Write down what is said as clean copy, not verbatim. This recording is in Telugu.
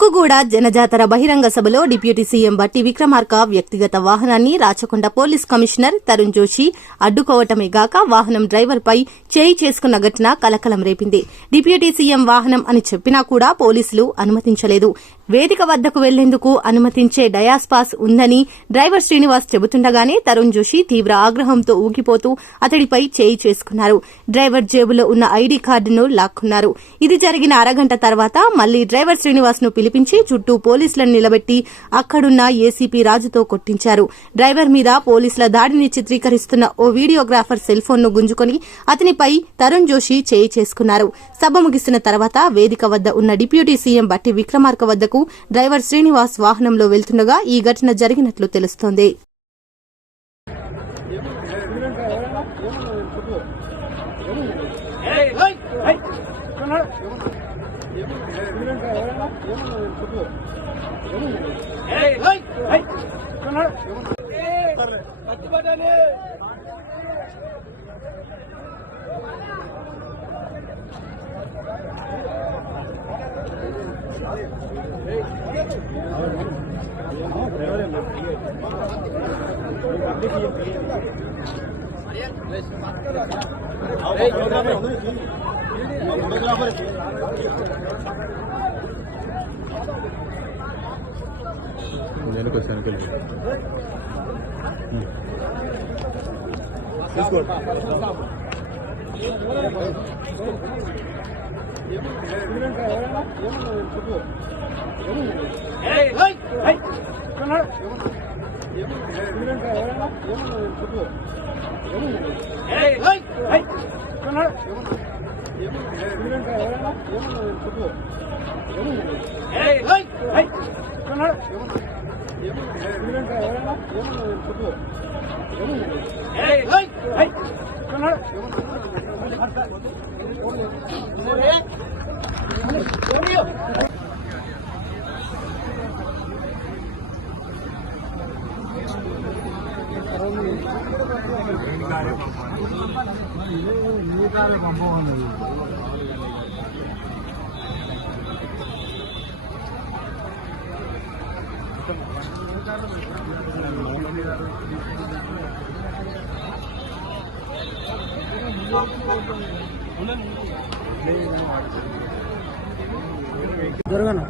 కుక్కుగూడ జనజాతర బహిరంగ సభలో డిప్యూటీ సీఎం బట్టి విక్రమార్క వ్యక్తిగత వాహనాన్ని రాచకొండ పోలీస్ కమిషనర్ తరుణ్ జోషి అడ్డుకోవటమే గాక వాహనం డ్రైవర్పై చేయి చేసుకున్న ఘటన కలకలం రేపింది. డిప్యూటీ సీఎం వాహనం అని చెప్పినా కూడా పోలీసులు అనుమతించలేదు. వేదిక వద్దకు వెళ్లేందుకు అనుమతించే డయాస్ పాస్ ఉందని డ్రైవర్ శ్రీనివాస్ చెబుతుండగానే తరుణ్ జోషి తీవ్ర ఆగ్రహంతో ఊగిపోతూ అతడిపై చేయి చేసుకున్నారు. డ్రైవర్ జేబులో ఉన్న ఐడీ కార్డును లాక్కున్నారు. ఇది జరిగిన అరగంట తర్వాత మళ్లీ డ్రైవర్ శ్రీనివాస్ ను పిలిపించి చుట్టూ పోలీసులను నిలబెట్టి అక్కడున్న ఏసీపీ రాజుతో కొట్టించారు. డ్రైవర్ మీద పోలీసుల దాడిని చిత్రీకరిస్తున్న ఓ వీడియోగ్రాఫర్ సెల్ ఫోన్ ను గుంజుకొని అతనిపై తరుణ్ జోషి చేయి చేసుకున్నారు. సభ ముగిసిన తర్వాత వేదిక వద్ద ఉన్న డిప్యూటీ సీఎం బట్టి విక్రమార్క వద్దకు డ్రైవర్ శ్రీనివాస్ వాహనంలో వెళ్తుండగా ఈ ఘటన జరిగినట్లు తెలుస్తోంది. జరగనా